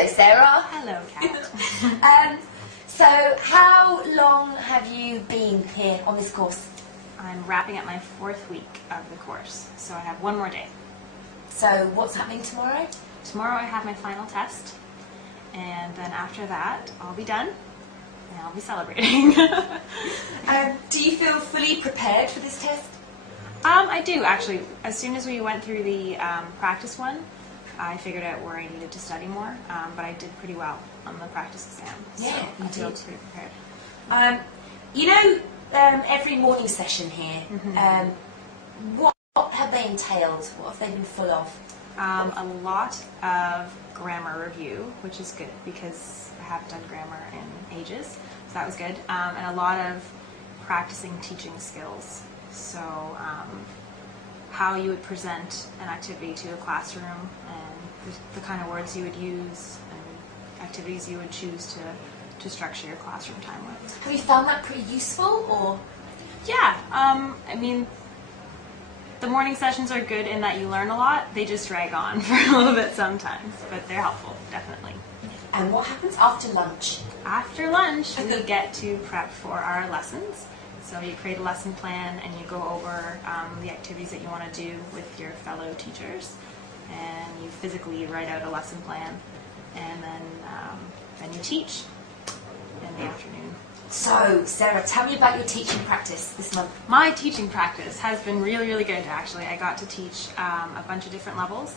Hello, Sarah. Hello, Kat. So, how long have you been here on this course? I'm wrapping up my 4th week of the course, so I have one more day. So, what's happening tomorrow? Tomorrow I have my final test, and then after that I'll be done, and I'll be celebrating. Do you feel fully prepared for this test? I do, actually. As soon as we went through the practice one, I figured out where I needed to study more, but I did pretty well on the practice exam. Yeah, so I feel pretty prepared. You know, every morning session here, what have they entailed? What have they been full of? A lot of grammar review, which is good because I haven't done grammar in ages, so that was good. And a lot of practicing teaching skills. So how you would present an activity to a classroom and the kind of words you would use and activities you would choose to structure your classroom time with. Have you found that pretty useful, or? Yeah, I mean, the morning sessions are good in that you learn a lot. They just drag on for a little bit sometimes, but they're helpful, definitely. And what happens after lunch? After lunch, we get to prep for our lessons. So you create a lesson plan and you go over the activities that you want to do with your fellow teachers, and you physically write out a lesson plan, and then you teach in the afternoon. So, Sarah, tell me about your teaching practice this month. My teaching practice has been really, really good, actually. I got to teach a bunch of different levels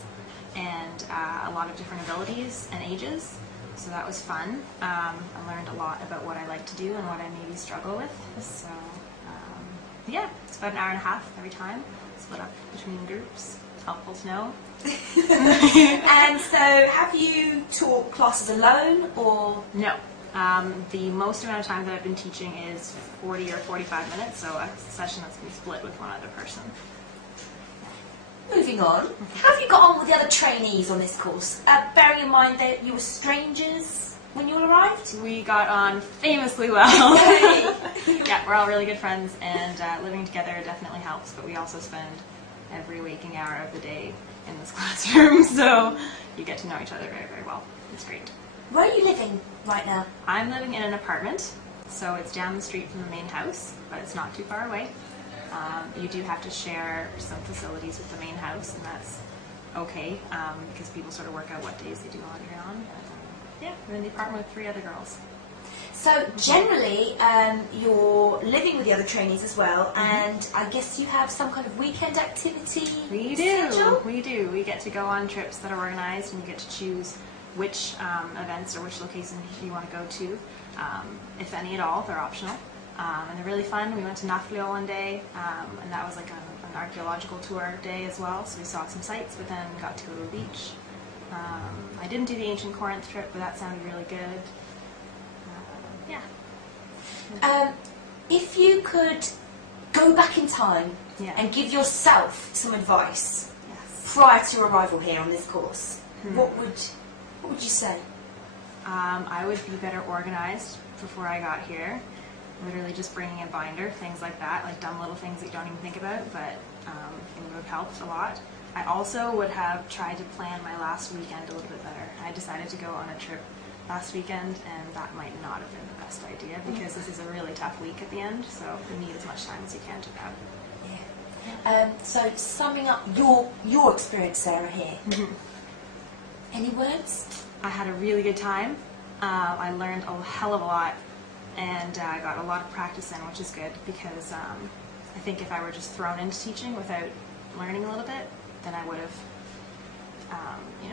and a lot of different abilities and ages, so that was fun. I learned a lot about what I like to do and what I maybe struggle with. So, yeah, it's about an hour and a half every time, split up between groups. It's helpful to know. And so, have you taught classes alone, or? No. The most amount of time that I've been teaching is 40 or 45 minutes, so a session that's been split with one other person. Moving on, how have you got on with the other trainees on this course? Bearing in mind that you were strangers when you all arrived? We got on famously well. Yeah, we're all really good friends, and living together definitely helps, but we also spend every waking hour of the day in this classroom, so you get to know each other very, very well. It's great. Where are you living right now? I'm living in an apartment, so it's down the street from the main house, but it's not too far away. You do have to share some facilities with the main house, and that's okay, because people sort of work out what days they do laundry on. Yeah, we're in the apartment with 3 other girls. So generally, you're living with the other trainees as well, and I guess you have some kind of weekend activity We schedule? do. We do. We get to go on trips that are organized, and you get to choose which events or which locations you want to go to. If any at all, they're optional. And they're really fun. We went to TEFL one day, and that was like an archaeological tour day as well, so we saw some sights, but then got to go to a beach. I didn't do the ancient Corinth trip, but that sounded really good. Yeah. If you could go back in time and give yourself some advice prior to your arrival here on this course, what would you say? I would be better organized before I got here. Literally just bringing a binder, things like that, like dumb little things that you don't even think about, but it would have helped a lot. I also would have tried to plan my last weekend a little bit better. I decided to go on a trip last weekend, and that might not have been the best idea because this is a really tough week at the end, so you need as much time as you can to prep. Yeah. So summing up your experience, Sarah, here, any words? I had a really good time. I learned a hell of a lot, and I got a lot of practice in, which is good because I think if I were just thrown into teaching without learning a little bit, then I would have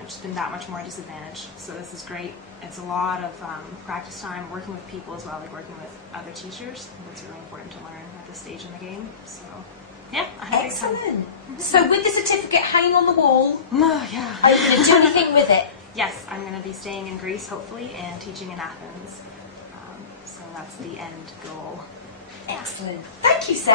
just been that much more disadvantaged. So this is great. It's a lot of practice time, working with people as well, like working with other teachers. I think it's really important to learn at this stage in the game. So yeah, I had a good time. Excellent. So with the certificate hanging on the wall, yeah. are you going to do anything with it? Yes, I'm going to be staying in Greece, hopefully, and teaching in Athens. So that's the end goal. Excellent. Thank you, Sarah.